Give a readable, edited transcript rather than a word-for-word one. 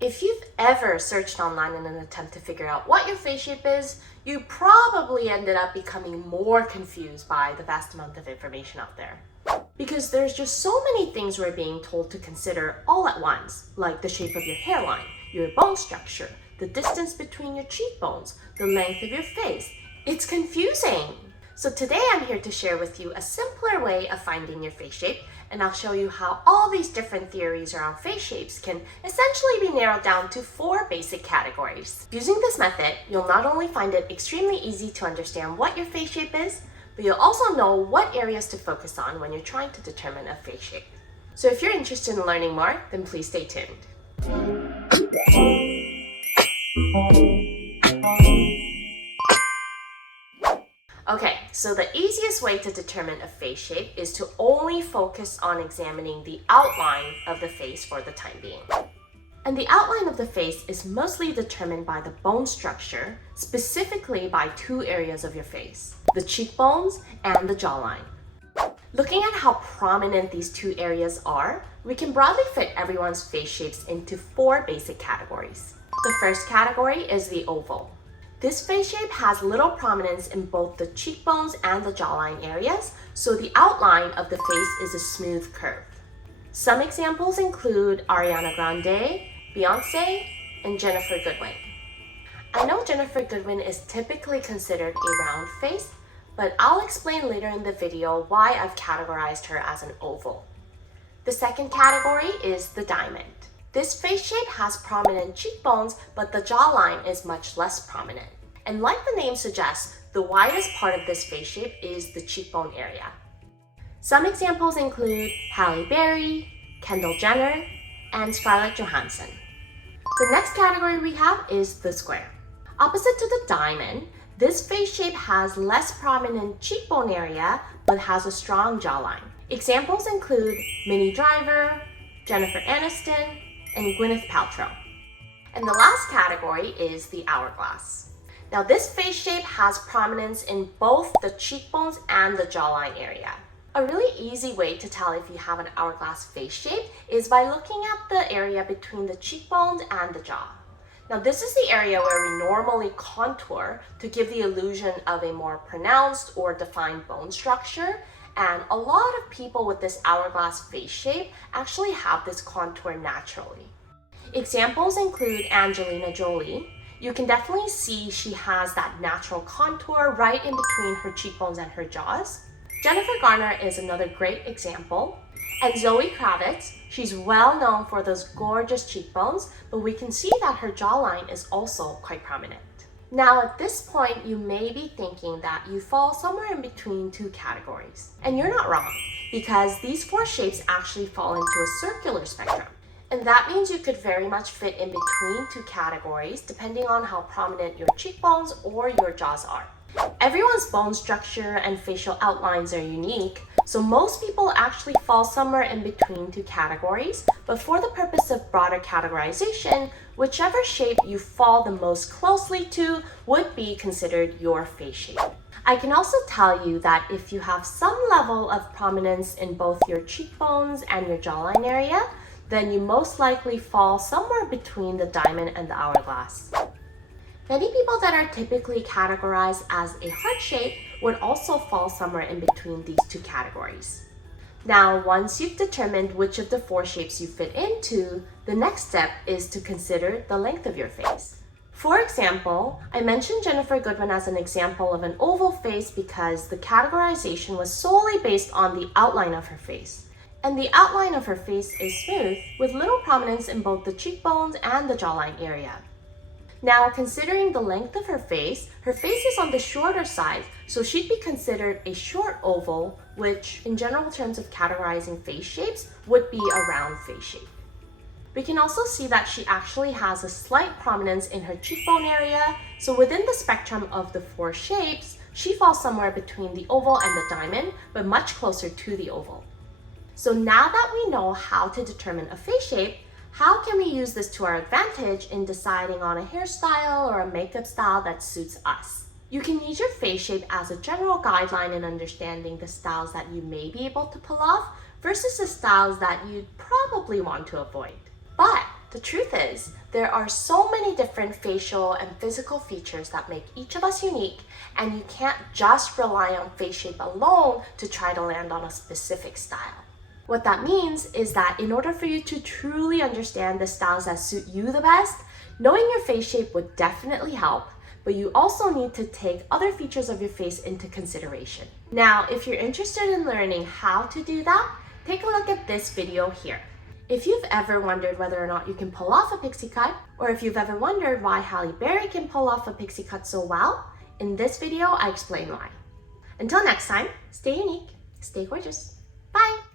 If you've ever searched online in an attempt to figure out what your face shape is, you probably ended up becoming more confused by the vast amount of information out there. Because there's just so many things we're being told to consider all at once, like the shape of your hairline, your bone structure, the distance between your cheekbones, the length of your face. It's confusing! So today I'm here to share with you a simpler way of finding your face shape, and I'll show you how all these different theories around face shapes can essentially be narrowed down to 4 basic categories. Using this method, you'll not only find it extremely easy to understand what your face shape is, but you'll also know what areas to focus on when you're trying to determine a face shape. So if you're interested in learning more, then please stay tuned. Okay, so the easiest way to determine a face shape is to only focus on examining the outline of the face for the time being. And the outline of the face is mostly determined by the bone structure, specifically by 2 areas of your face, the cheekbones and the jawline. Looking at how prominent these 2 areas are, we can broadly fit everyone's face shapes into 4 basic categories. The first category is the oval. This face shape has little prominence in both the cheekbones and the jawline areas, so the outline of the face is a smooth curve. Some examples include Ariana Grande, Beyonce, and Jennifer Goodwin. I know Jennifer Goodwin is typically considered a round face, but I'll explain later in the video why I've categorized her as an oval. The second category is the diamond. This face shape has prominent cheekbones, but the jawline is much less prominent. And like the name suggests, the widest part of this face shape is the cheekbone area. Some examples include Halle Berry, Kendall Jenner, and Scarlett Johansson. The next category we have is the square. Opposite to the diamond, this face shape has less prominent cheekbone area, but has a strong jawline. Examples include Minnie Driver, Jennifer Aniston, and Gwyneth Paltrow. And the last category is the hourglass. Now this face shape has prominence in both the cheekbones and the jawline area. A really easy way to tell if you have an hourglass face shape is by looking at the area between the cheekbones and the jaw. Now this is the area where we normally contour to give the illusion of a more pronounced or defined bone structure, and a lot of people with this hourglass face shape actually have this contour naturally. Examples include Angelina Jolie. You can definitely see she has that natural contour right in between her cheekbones and her jaws. Jennifer Garner is another great example. And Zoe Kravitz, she's well known for those gorgeous cheekbones, but we can see that her jawline is also quite prominent. Now at this point, you may be thinking that you fall somewhere in between 2 categories. And you're not wrong, because these 4 shapes actually fall into a circular spectrum. And that means you could very much fit in between 2 categories depending on how prominent your cheekbones or your jaws are. Everyone's bone structure and facial outlines are unique, so most people actually fall somewhere in between 2 categories, but for the purpose of broader categorization, whichever shape you fall the most closely to would be considered your face shape. I can also tell you that if you have some level of prominence in both your cheekbones and your jawline area, then you most likely fall somewhere between the diamond and the hourglass. Many people that are typically categorized as a heart shape would also fall somewhere in between these 2 categories. Now, once you've determined which of the 4 shapes you fit into, the next step is to consider the length of your face. For example, I mentioned Jennifer Goodwin as an example of an oval face because the categorization was solely based on the outline of her face. And the outline of her face is smooth, with little prominence in both the cheekbones and the jawline area. Now, considering the length of her face is on the shorter side, so she'd be considered a short oval, which in general terms of categorizing face shapes would be a round face shape. We can also see that she actually has a slight prominence in her cheekbone area, so within the spectrum of the 4 shapes, she falls somewhere between the oval and the diamond, but much closer to the oval. So now that we know how to determine a face shape, how can we use this to our advantage in deciding on a hairstyle or a makeup style that suits us? You can use your face shape as a general guideline in understanding the styles that you may be able to pull off versus the styles that you'd probably want to avoid. But The truth is, there are so many different facial and physical features that make each of us unique, and you can't just rely on face shape alone to try to land on a specific style. What that means is that in order for you to truly understand the styles that suit you the best, knowing your face shape would definitely help, but you also need to take other features of your face into consideration. Now, if you're interested in learning how to do that, take a look at this video here. If you've ever wondered whether or not you can pull off a pixie cut, or if you've ever wondered why Halle Berry can pull off a pixie cut so well, in this video I explain why. Until next time, stay unique, stay gorgeous. Bye!